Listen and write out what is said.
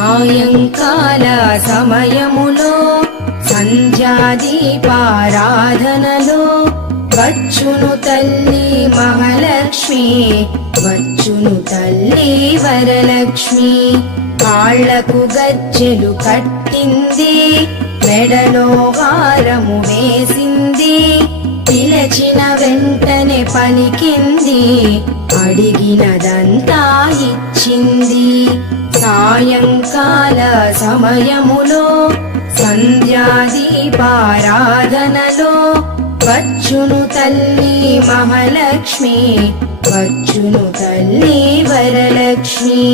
సాయంకాల సమయములో సంధ్యాదీపారాధనలో వచ్చును తల్లి మహాలక్ష్మి, వచ్చును తల్లి వరలక్ష్మి. కాళ్లకు గజ్జెలు కట్టింది, మెడలో హారము వేసింది, పిలచిన వెంటనే పలికింది, అడిగినదంతా ఇచ్చింది. సాయంకాల సమయములో సంధ్యాదీపారాధనలో వచ్చును తల్లి మహాలక్ష్మి, వచ్చును తల్లి వరలక్ష్మి.